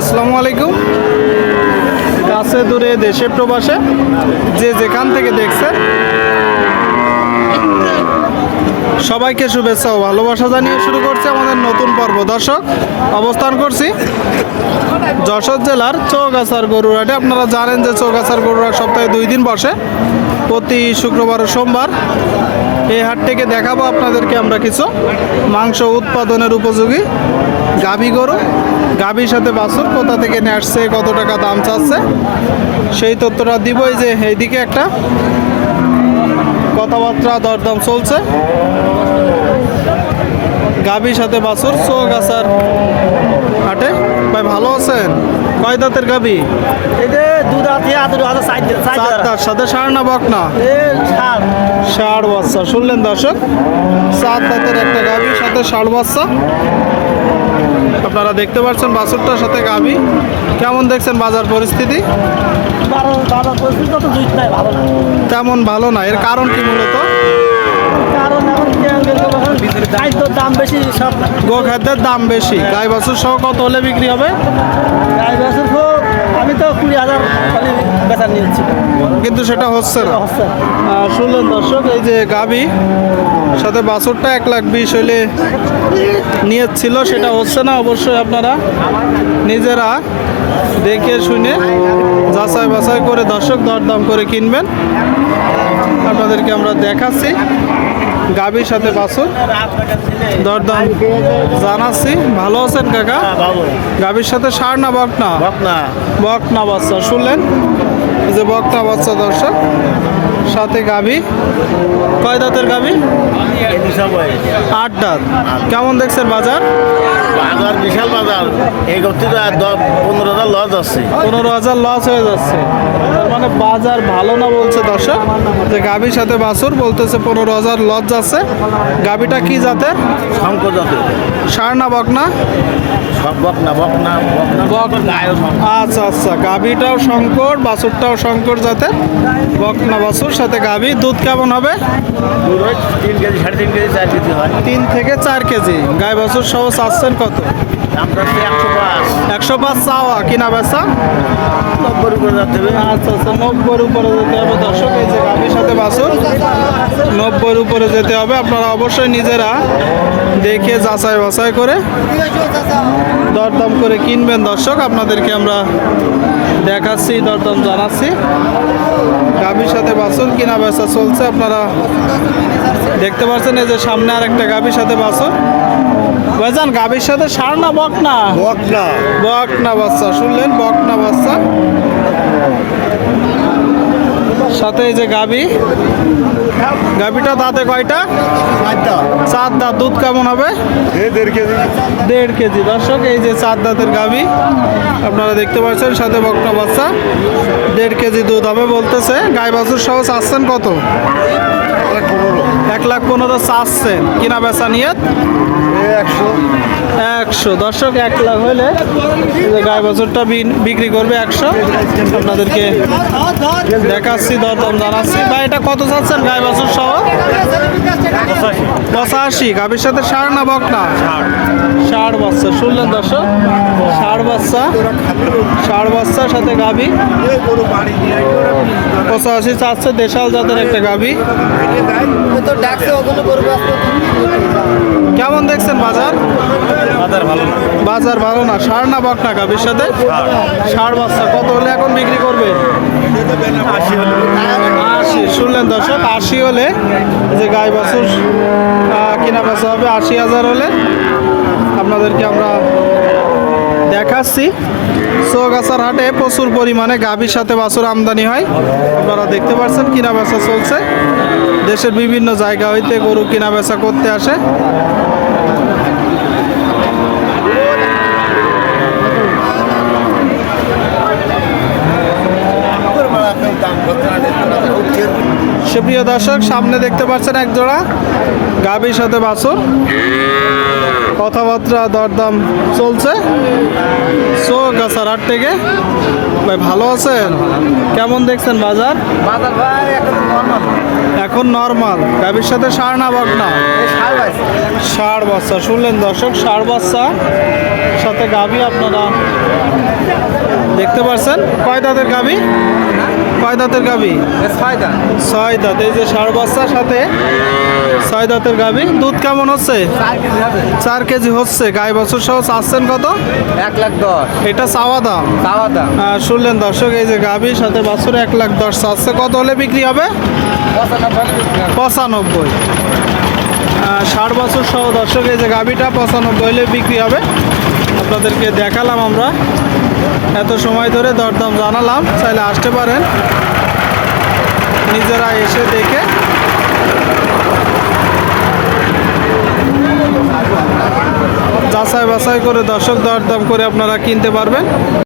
আসসালামু আলাইকুম। কাছে দূরে দেশে প্রবাসে যে যেখান থেকে দেখছেন সবাইকে শুভেচ্ছা ও ভালোবাসা জানিয়ে শুরু করছে আমাদের নতুন পর্ব। দর্শক, অবস্থান করছি যশোর জেলার চৌগাছার গরুরহাটে। আপনারা জানেন যে চৌগাছার গরুরহাট সপ্তাহে 2 দিন বসে, প্রতি শুক্রবার ও সোমবার। এই হাট থেকে দেখাবো আপনাদেরকে আমরা কিছু মাংস উৎপাদনের উপযোগী গাভী গরু, গাভীর সাথে বাছুর কোথা থেকে নিয়ে আসছে, কত টাকা দাম চাচ্ছে সেই তথ্যটা দিব। এই যে এইদিকে একটা কথাবার্তা দরদাম চলছে। গাভীর সাথে বাছুর চৌগাছার হাটে। ভাই ভালো আছেন? কয় দাঁতের গাভী? চার সাথে ষাঁড় না বকনা? ষাঁড় বাচ্চা। শুনলেন দর্শক, 4 দাঁতের একটা গাভীর সাথে ষাঁড় বাচ্চা আপনারা দেখতে পাচ্ছেন। বাছুরটার সাথে গাভী। কেমন দেখছেন বাজার পরিস্থিতি? তেমন ভালো না। এর কারণ কি মূলত? দাম বেশি, সব গোখাদ্যের দাম বেশি। গাই বাছুর সহ কত হলে বিক্রি হবে? গাই বাছুর আমি তো 20,000 বেচা নিয়েছি, কিন্তু সেটা হচ্ছে না। শুনলেন দর্শক, এই যে গাভী সাথে বাছুরটা 1,20,000 হলে নিয়েছিল, সেটা হচ্ছে না। অবশ্যই আপনারা নিজেরা দেখে শুনে যাচাই বাছাই করে দর্শক দরদাম করে কিনবেন। আপনাদেরকে আমরা দেখাচ্ছি গাভীর সাথে বাছুর দরদাম জানাচ্ছি। ভালো আছেন কাকা? গাভীর সাথে ষাঁড় না বকনা? বকনা বাচ্চা। শুনলেন, এই যে বকনা বাচ্চা দর্শক, সাথে গাভী। কয় দাঁতের গাভী? 8 দাঁত। কেমন দেখছেন বাজার? বিশাল বাজার। এই করতে 15,000 লস আছে। 15,000 লস হয়ে যাচ্ছে। তার মানে বাজার ভালো না বলছে দর্শক। যে গাভীর সাথে বাছুর বলতেছে 15,000 লস যাচ্ছে। গাভীটা কি জাতের? শঙ্কর জাতের। ষাঁড় না বকনা? সব বকনা। আচ্ছা আচ্ছা, গাভীটাও শঙ্কর, বাছুরটাও শঙ্কর জাতের বকনা বাছুর সাথে গাভী। দুধ কেমন হবে? 3 কেজি, 3.5 কেজি, 4 কেজি হয়। 3 থেকে 4 কেজি। গাই বাছুর সহ চাচ্ছেন কত? আমরা 105। 105 চাওয়া, কিনা বেচা 90 উপরে যেতে হবে। আচ্ছা আচ্ছা, 90 উপরে যেতে হবে দর্শক। এই যে গাভীর সাথে বাছুর 90 উপরে যেতে হবে। আপনারা অবশ্যই নিজেরা দেখে যাচাই বাছাই করে দরদাম করে কিনবেন দর্শক। আপনাদেরকে আমরা দেখাচ্ছি, দরদাম জানাচ্ছি। গাভীর সাথে বাছুর কিনা বেচা চলছে, আপনারা দেখতে পাচ্ছেন। এই যে সামনে আর একটা গাভীর সাথে বাছুর। ভাইজান, গাভীর সাথে ষাঁড় না বকনা? বকনা বাচ্চা। শুনলেন, বকনা বাচ্চা সাথে এই যে গাভী। গাভীটা দাঁতে কয়টা? 4 দাঁত। দুধ কেমন হবে? 1.5 কেজি দর্শক। এই যে 4 দাঁতের গাভী আপনারা দেখতে পাচ্ছেন, সাথে বকনা বাচ্চা। 1.5 কেজি দুধ হবে বলতেছে। গাই বাছুর সহ চাচ্ছেন কত? 1,15,000 চাচ্ছেন। কিনা বেচা নিয়ত 100 দর্শক। 1 লাখ হলে গাই বাছুরটা বিক্রি করবে 100। আপনাদেরকে দেখাচ্ছি, দরদাম জানাচ্ছি। ভাই, এটা কত চাচ্ছেন গাই বাছুর সহ? 85। গাভীর সাথে ষাঁড় না বকনা? ষাঁড় বাচ্চা। শুনলেন দর্শক, ষাঁড় বাচ্চা। ষাঁড় বাচ্চার সাথে গাভী 85 চাচ্ছে। দেশাল জাতের একটা গাভী। কেমন দেখছেন বাজার? বাজার ভালো না। ষাঁড় না বকনা গাভীর সাথে? ষাঁড় বাচ্চা। কত হলে এখন বিক্রি করবে? 80। শুনলেন দর্শক, 80 হলে যে গাই বাছুর কিনা বেচা হবে। 80,000 হলে আপনাদেরকে আমরা দেখাচ্ছি। চৌগাছার হাটে প্রচুর পরিমাণে গাভীর সাথে বাছুর আমদানি হয়। আপনারা দেখতে পাচ্ছেন, কিনা বেচা চলছে। দেশের বিভিন্ন জায়গা হইতে গরু কিনা বেচা করতে আসে। সুপ্রিয় দর্শক, সামনে দেখতে পাচ্ছেন এক জোড়া গাভীর সাথে বাছুর। কথাবার্তা দরদাম চলছে চৌগাছার হাট থেকে। ভাই ভালো আছেন? কেমন দেখছেন বাজার? বাজার ভাই একটা নর্মাল এখন নর্মাল। গাভীর সাথে ষাঁড় না বকনা? ষাঁড় বাচ্চা। শুনলেন দর্শক, ষাঁড় বাচ্চা সাথে গাভী আপনারা দেখতে পাচ্ছেন। কয় দাঁতের গাভী? কয় দাঁতের গাভী? ছয় দাঁত। এই যে ষাঁড় বাচ্চার সাথে 6 দাঁতের গাভী। দুধ কেমন হচ্ছে? 4 কেজি হচ্ছে। গাই বছর সহ চাচ্ছেন কত? 1,10,000 এটা চাওয়া দাম। শুনলেন দর্শক, এই যে গাভীর সাথে বছরে 1,10,000 চাচ্ছে। কত হলে বিক্রি হবে? 95। 60 বছর সহ দর্শক, এই যে গাভীটা 95 হলে বিক্রি হবে। আপনাদেরকে দেখালাম আমরা, এত সময় ধরে দরদাম জানালাম। চাইলে আসতে পারেন, নিজেরা এসে দেখে যাচাই বাছাই করে দর্শক দরদাম করে আপনারা কিনতে পারবেন।